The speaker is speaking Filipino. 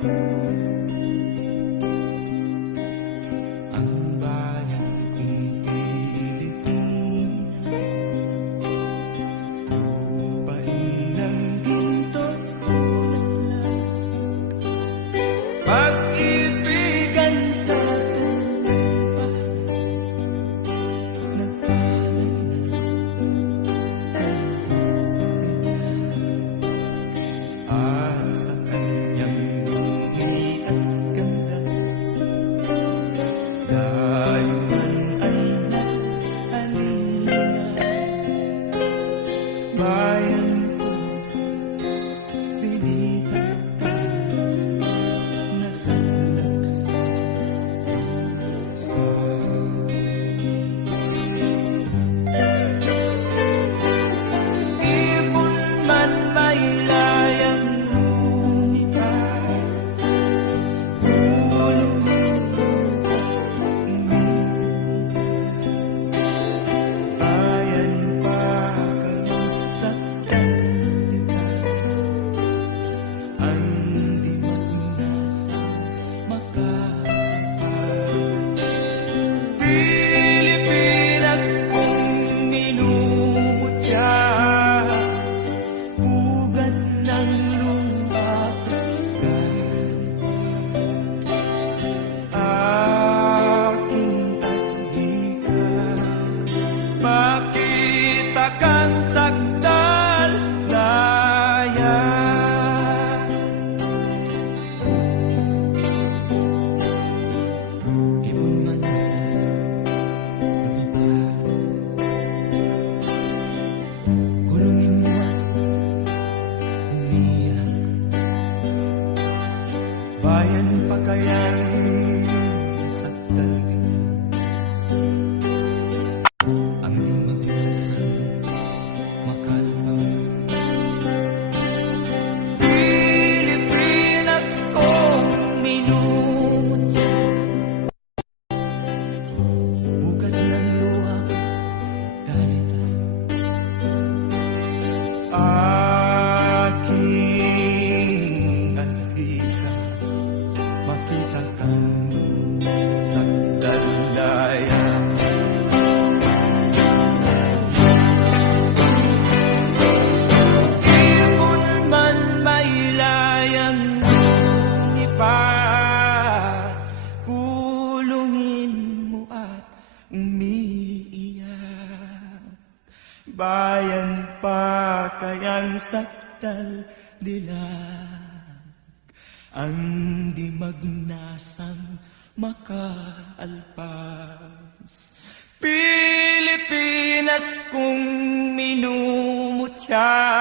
Ang bayan kong Pilipinas, lupain ng ginto't bulaklak, pag-ibigan sa at sa kanyang lumi at ganda, dayuhan ay nag-alinga. Bayan ko, pilihan ka, nasanlag sa lusa. Ibon man may layang Pilipinas kong minumutya, pugad ng lupa, aking tagika, makita kang sakdal laya. Ibon man kulungin mo at umiyak. Bayan pa kayang sakdal din ang di maglasan makalma. Pilipinas kong minumutya, bukad ng luha, dalita, aking alika, makita kang sakdal laya. Ibon man may layang lumipad, kulungin mo at umiiyak. Bayan pa kayang sakdal dilag, ang di magnasang makaalpas. Pilipinas kong minumutya.